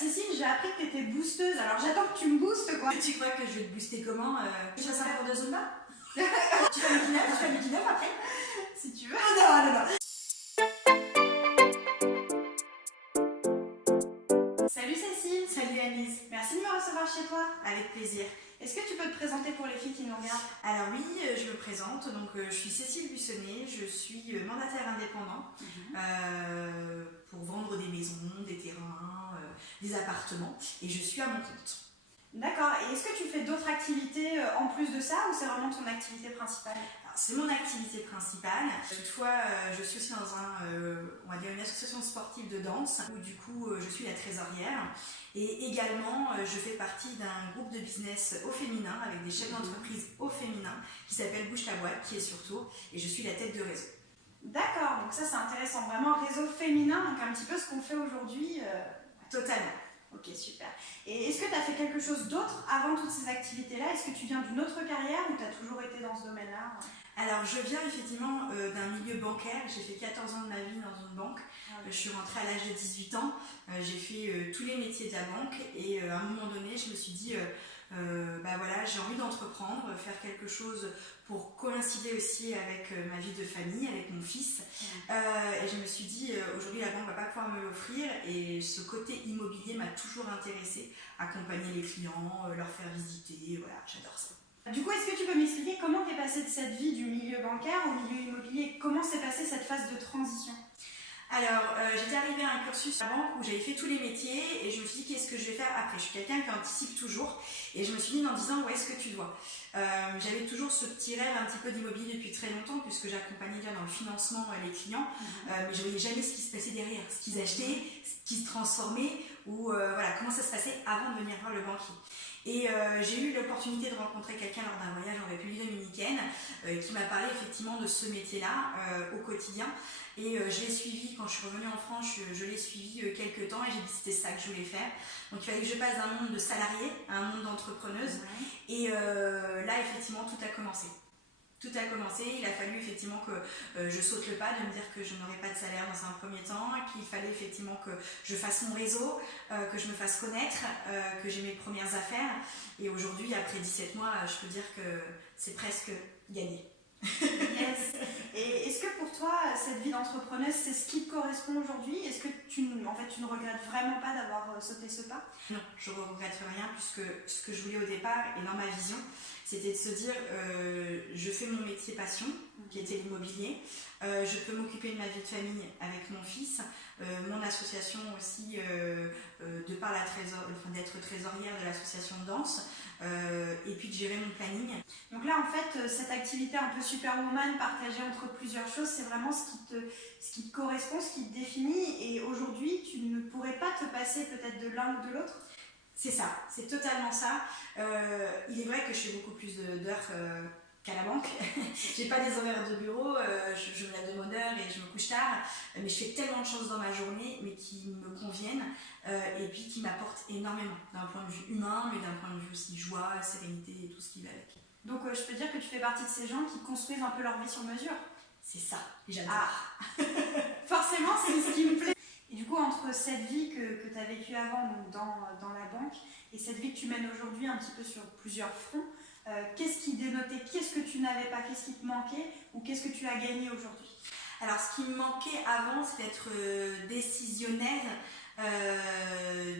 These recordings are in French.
Cécile, j'ai appris que tu étais boosteuse, alors j'attends que tu me boostes quoi. Tu crois que je vais te booster comment Je fasse un cours de Zumba. Tu fais Mickey Neuf après Si tu veux. Non. Salut Cécile. Salut Alice. Merci de me recevoir chez toi. Avec plaisir. Est-ce que tu peux te présenter pour les filles qui nous regardent? Alors oui, je me présente. Donc je suis Cécile Buissonnet, je suis mandataire indépendant pour vendre des maisons, des terrains, des appartements, et je suis à mon compte. D'accord. Et est-ce que tu fais d'autres activités en plus de ça, ou c'est vraiment ton activité principale? C'est mon activité principale. Toutefois, je suis aussi dans on va dire une association sportive de danse où du coup je suis la trésorière. Et également, je fais partie d'un groupe de business au féminin avec des chefs d'entreprise au féminin qui s'appelle Bouge ta boîte, qui est sur Tours, et je suis la tête de réseau. D'accord, donc ça c'est intéressant, vraiment réseau féminin, donc un petit peu ce qu'on fait aujourd'hui. Totalement. Ok, super. Et est-ce que tu as fait quelque chose d'autre avant toutes ces activités-là? Est-ce que tu viens d'une autre carrière ou tu as toujours été dans ce domaine-là? Alors, je viens effectivement d'un milieu bancaire. J'ai fait 14 ans de ma vie dans une banque. Je suis rentrée à l'âge de 18 ans. J'ai fait tous les métiers de la banque et à un moment donné, je me suis dit, voilà, j'ai envie d'entreprendre, faire quelque chose pour coïncider aussi avec ma vie de famille, avec mon fils. Et je me suis dit, aujourd'hui, la banque ne va pas pouvoir me l'offrir. Et ce côté immobilier m'a toujours intéressée. Accompagner les clients, leur faire visiter, voilà, j'adore ça. Du coup, est-ce que tu peux m'expliquer comment tu es passée de cette vie du milieu bancaire au milieu immobilier? Comment s'est passée cette phase de transition? Alors, j'étais arrivée à un cursus à la banque où j'avais fait tous les métiers et je me suis dit qu'est-ce que je vais faire après. Je suis quelqu'un qui anticipe toujours et je me suis dit dans 10 ans où est-ce que tu vois. J'avais toujours ce petit rêve un petit peu d'immobilier depuis très longtemps puisque j'accompagnais déjà dans le financement les clients, mais je ne voyais jamais ce qui se passait derrière, ce qu'ils achetaient, ce qui se transformait ou voilà, comment ça se passait avant de venir voir le banquier. Et j'ai eu l'opportunité de rencontrer quelqu'un lors d'un voyage en République dominicaine qui m'a parlé effectivement de ce métier-là au quotidien. Et je l'ai suivi quand je suis revenue en France, je l'ai suivi quelques temps et j'ai dit que c'était ça que je voulais faire. Donc il fallait que je passe d'un monde de salarié à un monde d'entrepreneuse. Et là, effectivement, tout a commencé. Tout a commencé, il a fallu effectivement que je saute le pas de me dire que je n'aurais pas de salaire dans un premier temps, qu'il fallait effectivement que je fasse mon réseau, que je me fasse connaître, que j'ai mes premières affaires. Et aujourd'hui, après 17 mois, je peux dire que c'est presque gagné. Yes. Et est-ce que pour toi, cette vie d'entrepreneuse, c'est ce qui te correspond aujourd'hui? Est-ce que tu ne regrettes vraiment pas d'avoir sauté ce pas? Non, je ne regrette rien puisque ce que je voulais au départ et dans ma vision, c'était de se dire je fais mon métier passion, qui était l'immobilier, je peux m'occuper de ma vie de famille avec mon fils, mon association aussi, de par d'être trésorière de l'association de danse, et puis de gérer mon planning. Donc là, en fait, cette activité un peu superwoman partagée entre plusieurs choses, c'est vraiment ce qui te correspond, ce qui te définit. Et aujourd'hui, tu ne pourrais pas te passer peut-être de l'un ou de l'autre? C'est ça, c'est totalement ça. Il est vrai que je fais beaucoup plus d'heures qu'à la banque. J'ai pas des horaires de bureau, je me lève de bonne heure et je me couche tard, mais je fais tellement de choses dans ma journée, mais qui me conviennent et puis qui m'apportent énormément, d'un point de vue humain, mais d'un point de vue aussi joie, sérénité et tout ce qui va avec. Donc je peux dire que tu fais partie de ces gens qui construisent un peu leur vie sur mesure? C'est ça, et j'adore. Ah. Forcément, c'est ce qui me plaît. Et du coup, entre cette vie que tu as vécue avant donc dans la banque et cette vie que tu mènes aujourd'hui un petit peu sur plusieurs fronts, qu'est-ce qui dénotait? Qu'est-ce que tu n'avais pas? Qu'est-ce qui te manquait? Ou qu'est-ce que tu as gagné aujourd'hui? Alors, ce qui me manquait avant, c'est d'être décisionnaire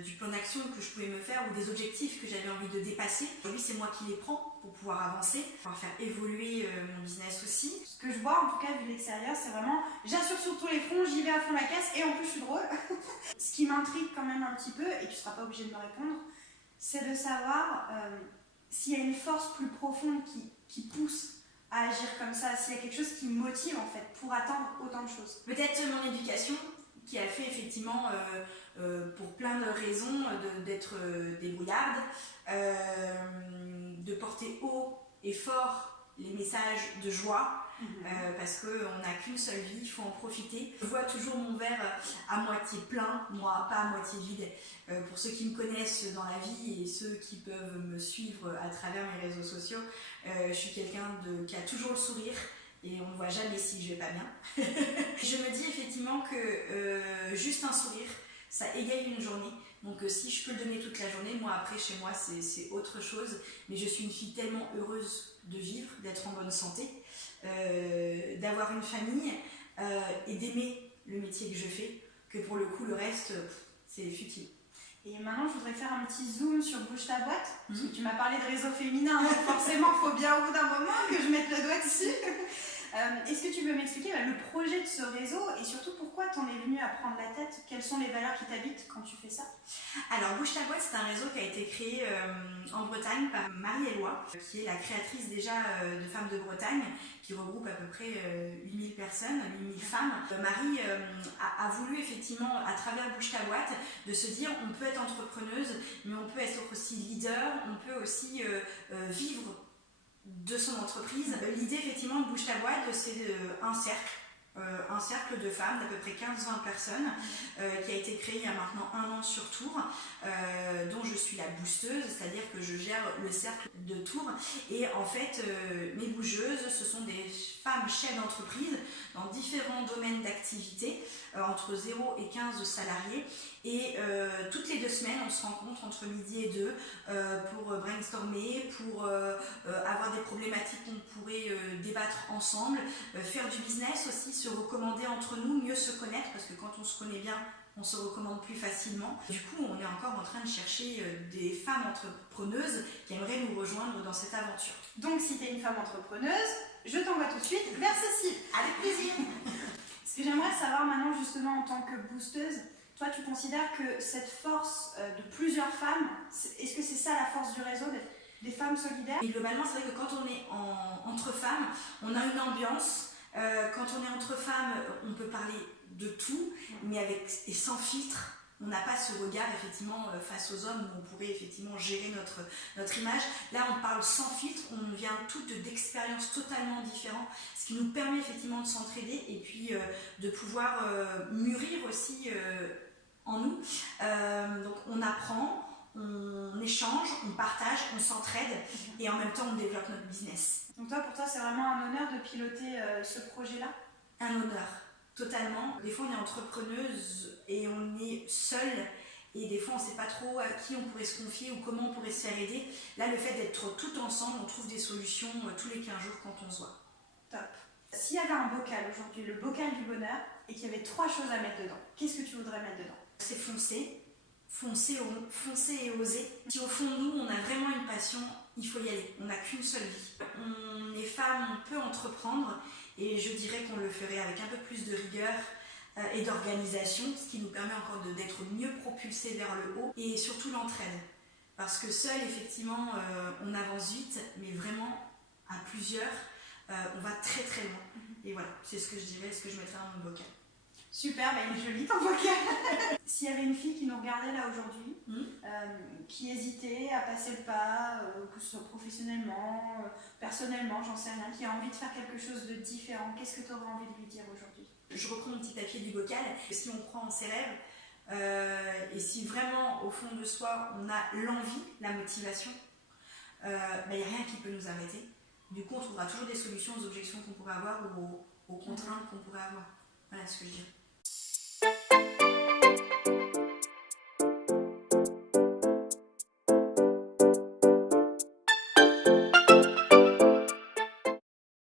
du plan d'action que je pouvais me faire ou des objectifs que j'avais envie de dépasser. Aujourd'hui, c'est moi qui les prends pour pouvoir avancer, pour pouvoir faire évoluer mon business aussi. Ce que je vois, en tout cas, vu de l'extérieur, c'est vraiment j'assure sur tous les fronts, j'y vais à fond la caisse et en plus, je suis drôle. Ce qui m'intrigue quand même un petit peu, et tu ne seras pas obligé de me répondre, c'est de savoir s'il y a une force plus profonde qui pousse à agir comme ça, s'il y a quelque chose qui me motive en fait pour atteindre autant de choses. Peut-être mon éducation qui a fait effectivement pour plein de raisons d'être débrouillarde, de porter haut et fort les messages de joie, parce qu'on n'a qu'une seule vie, il faut en profiter. Je vois toujours mon verre à moitié plein, moi pas à moitié vide. Pour ceux qui me connaissent dans la vie et ceux qui peuvent me suivre à travers mes réseaux sociaux, je suis quelqu'un qui a toujours le sourire et on ne voit jamais si je vais pas bien. Je me dis effectivement que juste un sourire, ça égaye une journée. Donc Donc si je peux le donner toute la journée, moi après chez moi c'est autre chose, mais je suis une fille tellement heureuse de vivre, d'être en bonne santé, d'avoir une famille et d'aimer le métier que je fais, que pour le coup le reste c'est futile. Et maintenant, je voudrais faire un petit zoom sur Bouge ta boîte, parce que tu m'as parlé de réseau féminin, donc forcément, il faut bien au bout d'un moment que je mette le doigt dessus. Est-ce que tu peux m'expliquer le projet de ce réseau et surtout pourquoi tu en es venue à prendre la tête? Quelles sont les valeurs qui t'habitent quand tu fais ça? Alors Bouge ta boîte, c'est un réseau qui a été créé en Bretagne par Marie-Éloi, qui est la créatrice déjà de Femmes de Bretagne, qui regroupe à peu près 8000 personnes, 8000 femmes. Marie a voulu effectivement, à travers Bouge ta boîte, de se dire on peut être entrepreneuse, mais on peut être aussi leader, on peut aussi vivre de son entreprise. L'idée effectivement de Bouge ta boîte, c'est un cercle de femmes d'à peu près 15-20 personnes qui a été créé il y a maintenant 1 an sur Tours, dont je suis la boosteuse, c'est-à-dire que je gère le cercle de Tours. Et en fait, mes bougeuses, ce sont des femmes chefs d'entreprise dans différents domaines d'activité, entre 0 et 15 salariés. Et toutes les 2 semaines, on se rencontre entre midi et 2 pour brainstormer, pour avoir des problématiques qu'on pourrait débattre ensemble, faire du business aussi, se recommander entre nous, mieux se connaître, parce que quand on se connaît bien, on se recommande plus facilement. Du coup, on est encore en train de chercher des femmes entrepreneuses qui aimeraient nous rejoindre dans cette aventure. Donc, si tu es une femme entrepreneuse, je t'envoie tout de suite vers Cécile. Avec plaisir. Ce que j'aimerais savoir maintenant, justement, en tant que boosteuse, toi, tu considères que cette force de plusieurs femmes, est-ce que c'est ça la force du réseau, d'être des femmes solidaires? Et globalement, c'est vrai que quand on est entre femmes, on a une ambiance. Quand on est entre femmes, on peut parler de tout, mais et sans filtre. On n'a pas ce regard effectivement face aux hommes où on pourrait effectivement gérer notre image. Là, on parle sans filtre, on vient toutes d'expériences totalement différentes, ce qui nous permet effectivement de s'entraider et puis de pouvoir mûrir aussi en nous. Donc on apprend, on échange, on partage, on s'entraide et en même temps on développe notre business. Donc pour toi, c'est vraiment un honneur de piloter ce projet-là? Un honneur, totalement. Des fois on est entrepreneuse et on est seule et des fois on ne sait pas trop à qui on pourrait se confier ou comment on pourrait se faire aider. Là, le fait d'être tout ensemble, on trouve des solutions tous les 15 jours quand on se voit. Top. S'il y avait un bocal aujourd'hui, le bocal du bonheur, et qu'il y avait 3 choses à mettre dedans, qu'est-ce que tu voudrais mettre dedans? C'est foncer et oser. Si au fond de nous, on a vraiment une passion, il faut y aller. On n'a qu'une seule vie. On est femme, on peut entreprendre et je dirais qu'on le ferait avec un peu plus de rigueur et d'organisation, ce qui nous permet encore d'être mieux propulsés vers le haut et surtout l'entraide. Parce que seul, effectivement, on avance vite, mais vraiment à plusieurs, on va très très loin. Et voilà, c'est ce que je dirais, ce que je mettrais dans mon bocal. Super, il est joli ton bocal. S'il y avait une fille qui nous regardait là aujourd'hui, qui hésitait à passer le pas, que ce soit professionnellement, personnellement, j'en sais rien, qui a envie de faire quelque chose de différent, qu'est-ce que tu aurais envie de lui dire aujourd'hui? Je reprends mon petit papier du bocal. Si on croit en ses rêves, et si vraiment au fond de soi on a l'envie, la motivation, il n'y a rien qui peut nous arrêter. Du coup, on trouvera toujours des solutions aux objections qu'on pourrait avoir ou aux contraintes qu'on pourrait avoir. Voilà ce que je dirais.